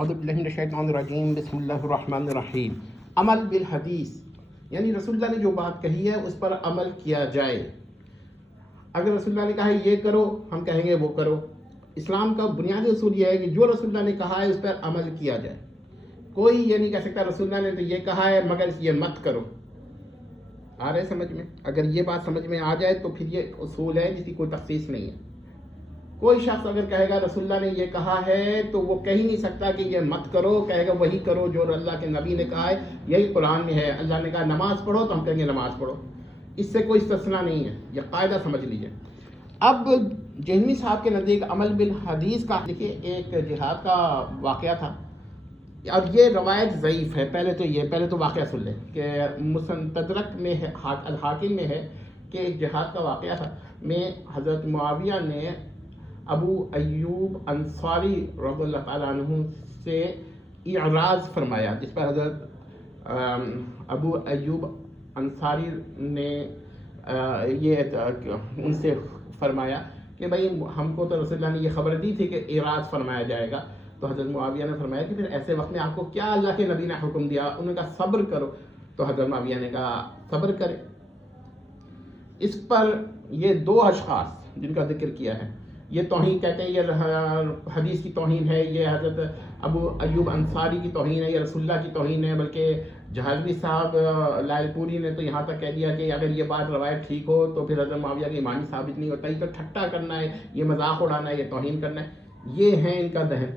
اعوذ باللہ من الشیطان الرجیم، بسم اللہ الرحمن الرحیم۔ عمل بالحدیث، یعنی رسول اللہ نے جو بات کہی ہے اس پر عمل کیا جائے۔ اگر رسول اللہ نے کہا ہے یہ کرو، ہم کہیں گے وہ کرو۔ اسلام کا بنیادی اصول یہ ہے کہ جو رسول اللہ نے کہا ہے اس پر عمل کیا جائے۔ کوئی یہ نہیں کہہ سکتا رسول اللہ نے تو یہ کہا ہے مگر یہ مت کرو۔ آ رہے سمجھ میں؟ اگر یہ بات سمجھ میں آ جائے تو پھر یہ اصول ہے جس کی کوئی تخصیص نہیں ہے۔ کوئی شخص اگر کہے گا رسول اللہ نے یہ کہا ہے تو وہ کہہ نہیں سکتا کہ یہ مت کرو، کہے گا وہی کرو جو اللہ کے نبی نے کہا ہے، یہی قرآن میں ہے۔ اللہ نے کہا نماز پڑھو تو ہم کہیں گے نماز پڑھو، اس سے کوئی استثناء نہیں ہے، یہ قاعدہ سمجھ لیجئے۔ اب جہمی صاحب کے نزدیک عمل بالحدیث کا، دیکھیے ایک جہاد کا واقعہ تھا اور یہ روایت ضعیف ہے۔ پہلے تو واقعہ سن لیں کہ مستدرک میں ہے، الحاکم میں ہے کہ ایک جہاد کا واقعہ تھا میں حضرت معاویہ نے ابو ایوب انصاری رضی اللہ تعالیٰ عنہ سے اعراض فرمایا، جس پر حضرت ابو ایوب انصاری نے یہ ان سے فرمایا کہ بھائی ہم کو تو رسول اللہ نے یہ خبر دی تھی کہ اعراض فرمایا جائے گا۔ تو حضرت معاویہ نے فرمایا کہ پھر ایسے وقت میں آپ کو کیا اللہ کے نبی نے حکم دیا؟ انہوں نے کہا صبر کرو۔ تو حضرت معاویہ نے کہا صبر کرے۔ اس پر یہ دو اشخاص جن کا ذکر کیا ہے، یہ توہین کہتے ہیں، یہ حدیث کی توہین ہے، یہ حضرت ابو ایوب انصاری کی توہین ہے، یہ رسول اللہ کی توہین ہے۔ بلکہ جہالوی صاحب لائل پوری نے تو یہاں تک کہہ دیا کہ اگر یہ بات روایت ٹھیک ہو تو پھر حضرت معاویہ کی ایمانی ثابت نہیں ہوتا، یہ تو ٹھٹا کرنا ہے، یہ مذاق اڑانا ہے، یہ توہین کرنا ہے۔ یہ ہے ان کا ذہن۔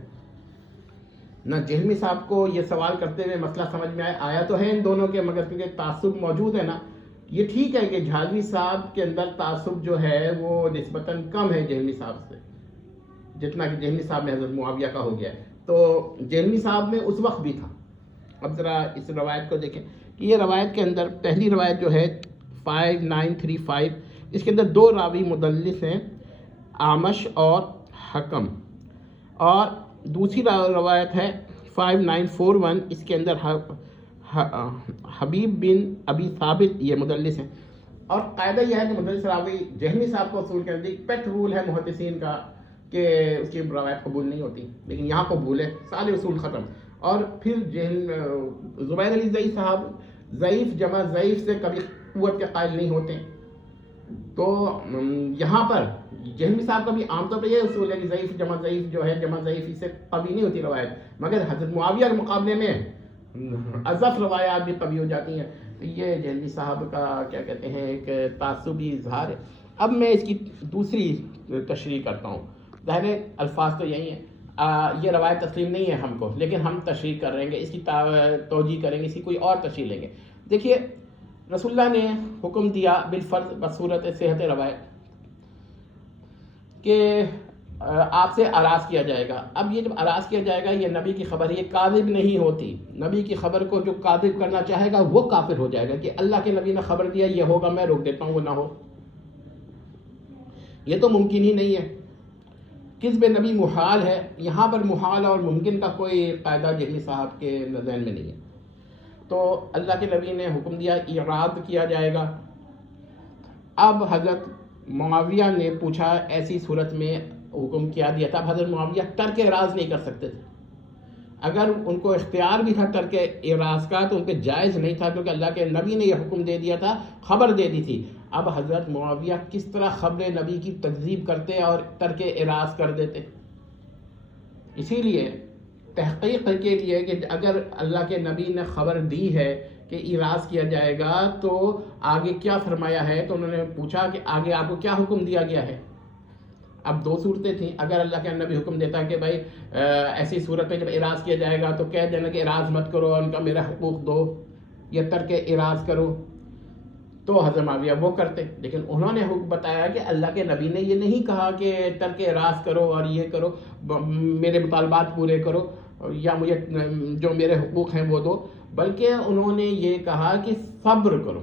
نہ جہمی صاحب کو یہ سوال کرتے ہوئے مسئلہ سمجھ میں آیا تو ہے ان دونوں کے، مگر کیونکہ تعصب موجود ہے نا، یہ ٹھیک ہے کہ جھالوی صاحب کے اندر تعصب جو ہے وہ نسبتاً کم ہے جہمی صاحب سے، جتنا کہ جہمی صاحب میں حضرت معاویہ کا ہو گیا ہے۔ تو جہمی صاحب میں اس وقت بھی تھا۔ اب ذرا اس روایت کو دیکھیں کہ یہ روایت کے اندر پہلی روایت جو ہے 5935، اس کے اندر دو راوی مدلس ہیں، اعمش اور حکم، اور دوسری روایت ہے 5941، اس کے اندر حبیب بن ابی ثابت یہ مدلس ہیں۔ اور قاعدہ یہ ہے کہ مدلس راوی جہمی صاحب کو اصول کے نزدیک پیٹ رول ہے محدثین کا کہ اس کی روایت قبول نہیں ہوتی، لیکن یہاں قبول ہے، سارے اصول ختم۔ اور پھر زبیر علی ضعی صاحب ضعیف جمع ضعیف سے کبھی قوت کے قائل نہیں ہوتے، تو یہاں پر جہمی صاحب کا بھی عام طور پر یہ اصول ہے کہ ضعیف جمع ضعیف جو ہے، جمع ضعیف اس سے قوی نہیں ہوتی روایت، مگر حضرت معاویہ کے مقابلے میں اضف روایات بھی قوی ہو جاتی ہیں۔ تو یہ جہمی صاحب کا کیا کہتے ہیں ایک تعصبی اظہار ہے۔ اب میں اس کی دوسری تشریح کرتا ہوں۔ ظاہر ہے الفاظ تو یہی ہیں، یہ روایت تسلیم نہیں ہے ہم کو، لیکن ہم تشریح کر رہے ہیں، اس کی توجیہ کریں گے، اس کی کوئی اور تشریح لیں گے۔ دیکھیے رسول اللہ نے حکم دیا بالفرض بصورت صحت روایت کہ آپ سے اراض کیا جائے گا۔ اب یہ جب اراض کیا جائے گا، یہ نبی کی خبر، یہ کاذب نہیں ہوتی۔ نبی کی خبر کو جو کاذب کرنا چاہے گا وہ کافر ہو جائے گا کہ اللہ کے نبی نے خبر دیا یہ ہوگا، میں روک دیتا ہوں وہ نہ ہو، یہ تو ممکن ہی نہیں ہے۔ کذب نبی محال ہے، یہاں پر محال اور ممکن کا کوئی قاعدہ جہمی صاحب کے ذہن میں نہیں ہے۔ تو اللہ کے نبی نے حکم دیا اعراض کیا جائے گا۔ اب حضرت معاویہ نے پوچھا ایسی صورت میں حکم کیا دیا تھا، اب حضرت معاویہ ترک اعراض نہیں کر سکتے تھے۔ اگر ان کو اختیار بھی تھا ترک اعراض کا تو ان پہ جائز نہیں تھا، کیونکہ اللہ کے نبی نے یہ حکم دے دیا تھا، خبر دے دی تھی۔ اب حضرت معاویہ کس طرح خبر نبی کی تکذیب کرتے اور ترک اعراض کر دیتے؟ اسی لیے تحقیق کے لیے کہ اگر اللہ کے نبی نے خبر دی ہے کہ اعراض کیا جائے گا تو آگے کیا فرمایا ہے، تو انہوں نے پوچھا کہ آگے آپ کو کیا حکم دیا گیا ہے۔ اب دو صورتیں تھیں، اگر اللہ کے نبی حکم دیتا کہ بھائی ایسی صورت میں جب اعراض کیا جائے گا تو کہہ دینا کہ اعراض مت کرو، ان کا میرا حقوق دو یا ترک اعراض کرو، تو حضرت معاویہ وہ کرتے۔ لیکن انہوں نے حکم بتایا کہ اللہ کے نبی نے یہ نہیں کہا کہ ترک اعراض کرو اور یہ کرو، میرے مطالبات پورے کرو یا مجھے جو میرے حقوق ہیں وہ دو، بلکہ انہوں نے یہ کہا کہ صبر کرو۔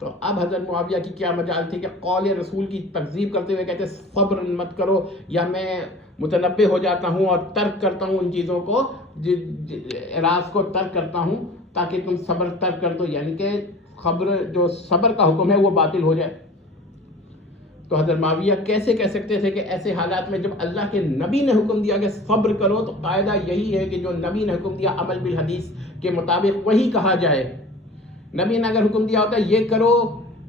تو اب حضرت معاویہ کی کیا مجال تھی کہ قول رسول کی تکذیب کرتے ہوئے کہتے صبر مت کرو، یا میں متنبہ ہو جاتا ہوں اور ترک کرتا ہوں ان چیزوں کو، اعراض کو ترک کرتا ہوں تاکہ تم صبر ترک کر دو، یعنی کہ خبر جو صبر کا حکم ہے وہ باطل ہو جائے۔ تو حضرت معاویہ کیسے کہہ سکتے تھے کہ ایسے حالات میں جب اللہ کے نبی نے حکم دیا کہ صبر کرو، تو قاعدہ یہی ہے کہ جو نبی نے حکم دیا عمل بالحدیث کے مطابق وہی کہا جائے. نبی نے اگر حکم دیا ہوتا ہے یہ کرو،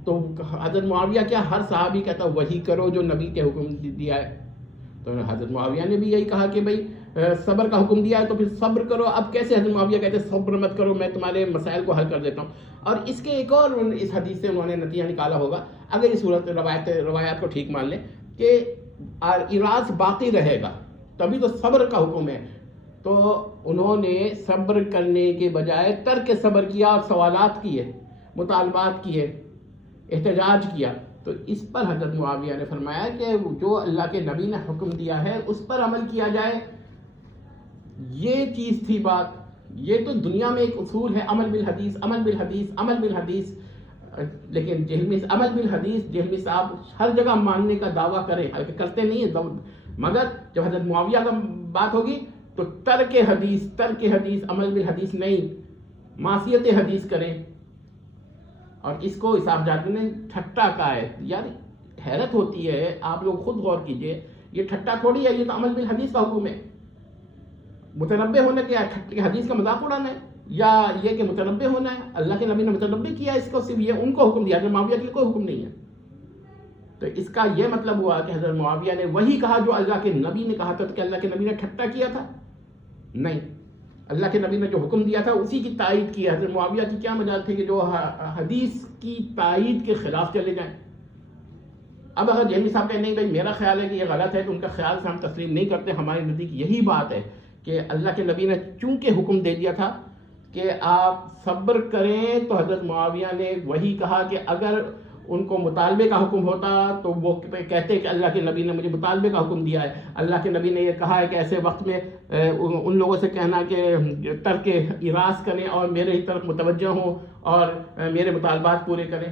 تو حضرت معاویہ کیا ہر صحابی کہتا وہی کرو جو نبی کے حکم دیا ہے. تو حضرت معاویہ نے بھی یہی کہا کہ بھئی صبر کا حکم دیا ہے تو پھر صبر کرو. اب کیسے حضرت معاویہ کہتے ہیں صبر مت کرو، میں تمہارے مسائل کو حل کر دیتا ہوں. اور اس کے ایک اور اس حدیث سے انہوں نے نتیجہ نکالا ہوگا، اگر اس صورت روایات کو ٹھیک مان لیں، کہ اراض باقی رہے گا تبھی تو صبر کا حکم ہے. تو انہوں نے صبر کرنے کے بجائے ترک صبر کیا اور سوالات کیے، مطالبات کیے، احتجاج کیا. تو اس پر حضرت معاویہ نے فرمایا کہ جو اللہ کے نبی نے حکم دیا ہے اس پر عمل کیا جائے. یہ چیز تھی بات. یہ تو دنیا میں ایک اصول ہے، عمل بالحدیث، عمل بالحدیث، عمل بالحدیث. لیکن عمل بالحدیث جہمی صاحب ہر جگہ ماننے کا دعویٰ کرتے نہیں ہیں، مگر جب حضرت معاویہ کا بات ہوگی تو ترک حدیث عمل بالحدیث نہیں، معصیت حدیث کریں. اور اس کو صاحب جاتی نے ٹھٹا کہا ہے. یار حیرت ہوتی ہے، آپ لوگ خود غور کیجئے، یہ ٹھٹا تھوڑی ہے، یہ تو عمل بالحدیث کا حکم ہے. متنبع ہونا کیا ہے؟ حدیث کا مذاق اڑانا ہے، یا یہ کہ متنبع ہونا ہے؟ اللہ کے نبی نے متنبع کیا اس کو، صرف یہ ان کو حکم دیا، حضرت معاویہ کے لیے کوئی حکم نہیں ہے. تو اس کا یہ مطلب ہوا کہ حضرت معاویہ نے وہی کہا جو اللہ کے نبی نے کہا تھا. تو کہ اللہ کے نبی نے ٹھٹا کیا تھا؟ نہیں، اللہ کے نبی نے جو حکم دیا تھا اسی کی تائید کی. حضرت معاویہ کی کیا مجال تھی کہ جو حدیث کی تائید کے خلاف چلے جائیں. اب اگر جہمی صاحب کہیں نہیں بھائی میرا خیال ہے کہ یہ غلط ہے، تو ان کا خیال سے ہم تسلیم نہیں کرتے. ہمارے نزدیک یہی بات ہے کہ اللہ کے نبی نے چونکہ حکم دے دیا تھا کہ آپ صبر کریں، تو حضرت معاویہ نے وہی کہا کہ اگر ان کو مطالبے کا حکم ہوتا تو وہ کہتے کہ اللہ کے نبی نے مجھے مطالبے کا حکم دیا ہے. اللہ کے نبی نے یہ کہا ہے کہ ایسے وقت میں ان لوگوں سے کہنا کہ ترک اراض کریں اور میرے ہی طرف متوجہ ہوں اور میرے مطالبات پورے کریں.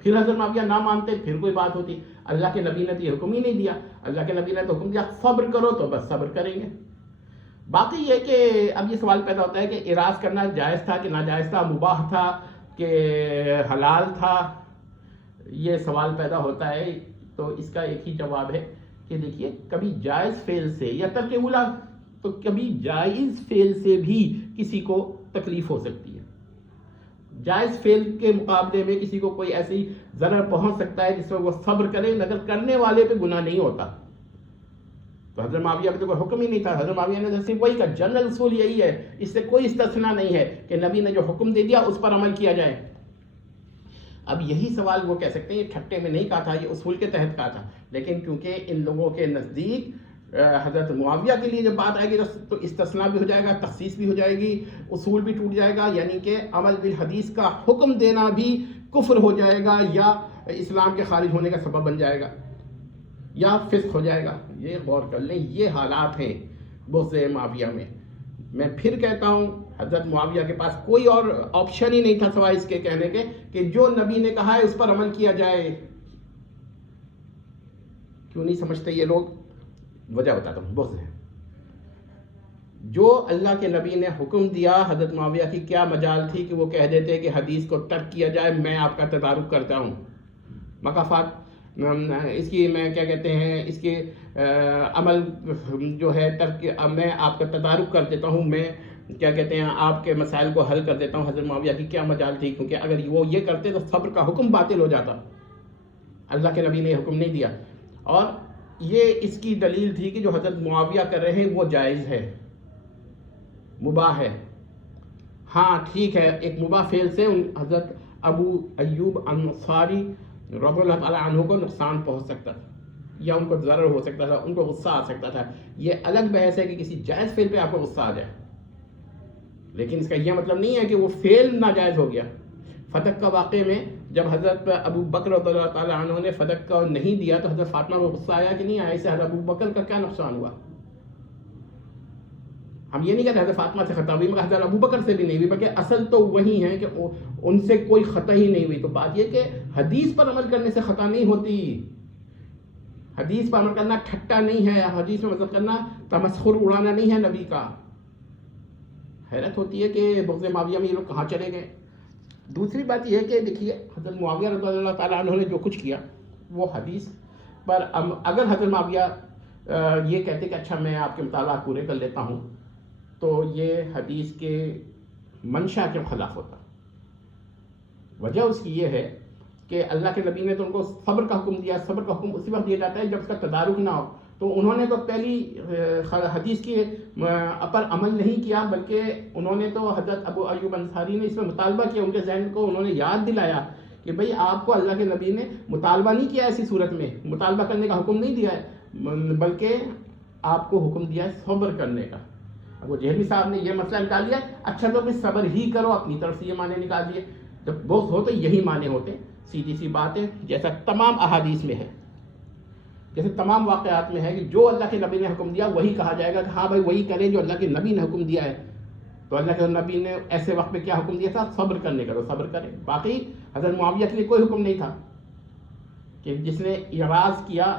پھر حضرت معاویہ نہ مانتے، پھر کوئی بات ہوتی. اللہ کے نبی نے تو یہ حکم ہی نہیں دیا. اللہ کے نبی نے تو حکم دیا صبر کرو، تو بس صبر کریں گے. باقی یہ کہ اب یہ سوال پیدا ہوتا ہے کہ اراض کرنا جائز تھا کہ ناجائز تھا، مباح تھا کہ حلال تھا. یہ سوال پیدا ہوتا ہے. تو اس کا ایک ہی جواب ہے کہ دیکھیے، کبھی جائز فعل سے یا ترک اولا، تو کبھی جائز فعل سے بھی کسی کو تکلیف ہو سکتی ہے. جائز فعل کے مقابلے میں کسی کو کوئی ایسی ضرر پہنچ سکتا ہے جس میں وہ صبر کرے، مگر کرنے والے پہ گناہ نہیں ہوتا. تو حضرت معاویہ پہ تو کوئی حکم ہی نہیں تھا. حضرت معاویہ نے صرف وہی کا جنرل اصول یہی ہے، اس سے کوئی استثناء نہیں ہے کہ نبی نے جو حکم دے دیا اس پر عمل کیا جائے. اب یہی سوال وہ کہہ سکتے ہیں یہ ٹھٹے میں نہیں کہا تھا، یہ اصول کے تحت کہا تھا. لیکن کیونکہ ان لوگوں کے نزدیک حضرت معاویہ کے لیے جب بات آئے گی تو استثناء بھی ہو جائے گا، تخصیص بھی ہو جائے گی، اصول بھی ٹوٹ جائے گا. یعنی کہ عمل بالحدیث کا حکم دینا بھی کفر ہو جائے گا، یا اسلام کے خارج ہونے کا سبب بن جائے گا، یا فسق ہو جائے گا. یہ غور کر لیں، یہ حالات ہیں بغض معاویہ میں. میں پھر کہتا ہوں حضرت معاویہ کے پاس کوئی اور آپشن ہی نہیں تھا سوائے اس کے کہنے کے کہ جو نبی نے کہا ہے اس پر عمل کیا جائے. کیوں نہیں سمجھتے یہ لوگ؟ وجہ بتاتا ہوں. بغض ہے. جو اللہ کے نبی نے حکم دیا، حضرت معاویہ کی کیا مجال تھی کہ وہ کہہ دیتے کہ حدیث کو ترک کیا جائے، میں آپ کا تدارک کرتا ہوں. مقافات اس کی میں کیا کہتے ہیں، اس کے عمل جو ہے ترک، میں آپ کا تدارک کر دیتا ہوں، میں کیا کہتے ہیں آپ کے مسائل کو حل کر دیتا ہوں. حضرت معاویہ کی کیا مجال تھی؟ کیونکہ اگر وہ یہ کرتے تو صبر کا حکم باطل ہو جاتا. اللہ کے نبی نے یہ حکم نہیں دیا. اور یہ اس کی دلیل تھی کہ جو حضرت معاویہ کر رہے ہیں وہ جائز ہے، مباح ہے. ہاں ٹھیک ہے، ایک مباح فعل سے حضرت ابو ایوب انصاری رضی اللہ تعالیٰ عنہ کو نقصان پہنچ سکتا تھا، یا ان کو ضرر ہو سکتا تھا، ان کو غصہ آ سکتا تھا. یہ الگ بحث ہے کہ کسی جائز فعل پہ آپ کو غصہ آ جائے، لیکن اس کا یہ مطلب نہیں ہے کہ وہ فعل ناجائز ہو گیا. فتح کا واقعے میں جب حضرت ابو بکر رضی اللہ تعالیٰ عنہ نے فتح کا نہیں دیا تو حضرت فاطمہ کو غصہ آیا کہ نہیں آیا؟ اسے حضرت ابو بکر کا کیا نقصان ہوا؟ ہم یہ نہیں کہتے حضرت فاطمہ سے خطا ہوئی، مگر حضرت ابو بکر سے بھی نہیں ہوئی، بلکہ اصل تو وہی ہے کہ ان سے کوئی خطا ہی نہیں ہوئی. تو بات یہ کہ حدیث پر عمل کرنے سے خطا نہیں ہوتی. حدیث پر عمل کرنا ٹھٹا نہیں ہے، حدیث پر عمل کرنا تمسخر اڑانا نہیں ہے نبی کا. حیرت ہوتی ہے کہ بغض معاویہ میں یہ لوگ کہاں چلے گئے. دوسری بات یہ ہے کہ دیکھیے حضرت معاویہ رضی اللہ تعالیٰ عنہ نے جو کچھ کیا وہ حدیث پر اگر حضرت معاویہ یہ کہتے کہ اچھا میں آپ کے مطالبات پورے کر لیتا ہوں، تو یہ حدیث کے منشا کے خلاف ہوتا. وجہ اس کی یہ ہے کہ اللہ کے نبی نے تو ان کو صبر کا حکم دیا. صبر کا حکم اسی وقت دیا جاتا ہے جب اس کا تدارک نہ ہو. تو انہوں نے تو پہلی حدیث کی پر عمل نہیں کیا، بلکہ انہوں نے تو حضرت ابو ایوب انصاری نے اس میں مطالبہ کیا، ان کے ذہن کو انہوں نے یاد دلایا کہ بھئی آپ کو اللہ کے نبی نے مطالبہ نہیں کیا ایسی صورت میں، مطالبہ کرنے کا حکم نہیں دیا ہے، بلکہ آپ کو حکم دیا ہے صبر کرنے کا. ابو جہلی صاحب نے یہ مسئلہ نکال لیا، اچھا تو پھر صبر ہی کرو، اپنی طرف سے یہ معنی نکال دیے. جب بغض ہو تو یہی معنی ہوتے ہیں، سیدھی سی بات ہے. جیسا تمام احادیث میں ہے، جیسے تمام واقعات میں ہے کہ جو اللہ کے نبی نے حکم دیا وہی کہا جائے گا کہ ہاں بھائی وہی کریں جو اللہ کے نبی نے حکم دیا ہے. تو اللہ کے نبی نے ایسے وقت میں کیا حکم دیا تھا؟ صبر کرنے کا، صبر کریں. باقی حضرت معاویہ کے لیے کوئی حکم نہیں تھا کہ جس نے اعراض کیا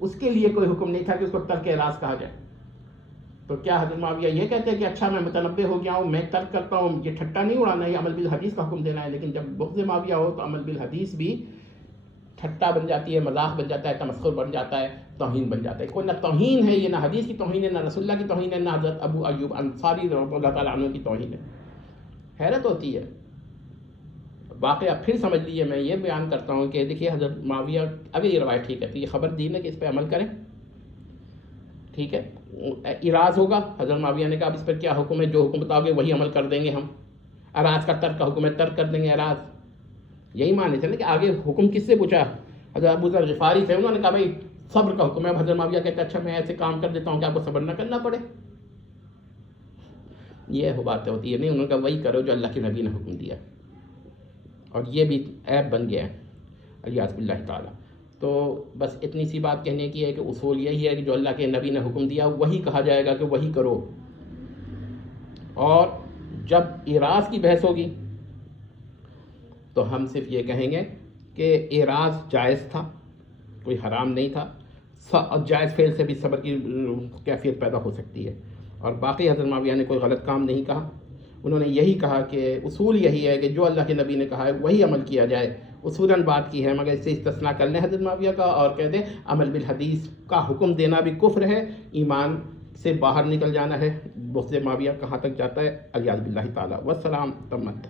اس کے لیے کوئی حکم نہیں تھا کہ اس کو ترک اعراض کہا جائے. تو کیا حضرت معاویہ یہ کہتے ہیں کہ اچھا میں متنبع ہو گیا ہوں، میں ترک کرتا ہوں، یہ ٹھٹا نہیں اڑانا، یہ عمل بالحدیث کا حکم دینا ہے. لیکن جب بغض معاویہ ہو تو عمل بالحدیث بھی ٹھٹا بن جاتی ہے، مذاق بن جاتا ہے، تمسخر بن جاتا ہے، توہین بن جاتا ہے. کوئی نہ توہین ہے یہ، نہ حدیث کی توہین ہے، نہ رسول اللہ کی توہین ہے، نہ حضرت ابو ایوب انصاری رضی اللہ تعالیٰ عنہ کی توہین ہے. حیرت ہوتی ہے. واقعہ پھر سمجھ لیجیے، میں یہ بیان کرتا ہوں کہ دیکھیے حضرت معاویہ، اگر یہ روایت ٹھیک ہے تو یہ خبر دین ہے کہ اس پہ عمل کریں. ٹھیک ہے، اعراض ہوگا، حضرت معاویہ نے کہا اب اس پر کیا حکم ہے، جو حکم بتاؤ گے وہی عمل کر دیں گے ہم. اعراض کا ترک کا حکم ہے، ترک کر دیں گے اعراض. یہی معنی تھے نا کہ آگے حکم کس سے پوچھا؟ حضرت ابو ذر غفاری تھے، انہوں نے کہا بھائی صبر کا حکم ہے. اب حضرت معاویہ کہتے ہیں اچھا میں ایسے کام کر دیتا ہوں کہ آپ کو صبر نہ کرنا پڑے. یہ باتیں ہوتی ہے نہیں. انہوں نے کہا وہی کرو جو اللہ کے نبی نے حکم دیا، اور یہ بھی عیب بن گیا ہے الیاذ باللہ تعالیٰ. تو بس اتنی سی بات کہنے کی ہے کہ اصول یہی ہے کہ جو اللہ کے نبی نے حکم دیا وہی کہا جائے گا کہ وہی کرو. اور جب اعراض کی بحث ہوگی تو ہم صرف یہ کہیں گے کہ اعراض جائز تھا، کوئی حرام نہیں تھا. جائز فعل سے بھی صبر کی کیفیت پیدا ہو سکتی ہے. اور باقی حضرت معاویہ نے کوئی غلط کام نہیں کہا. انہوں نے یہی کہا کہ اصول یہی ہے کہ جو اللہ کے نبی نے کہا ہے وہی عمل کیا جائے. اصولاً بات کی ہے، مگر اس سے استثناء کر لیں حضرت معاویہ کا اور کہہ دیں عمل بالحدیث کا حکم دینا بھی کفر ہے، ایمان سے باہر نکل جانا ہے. بغض معاویہ کہاں تک جاتا ہے؟ الیاذ باللہ تعالیٰ. والسلام تمت.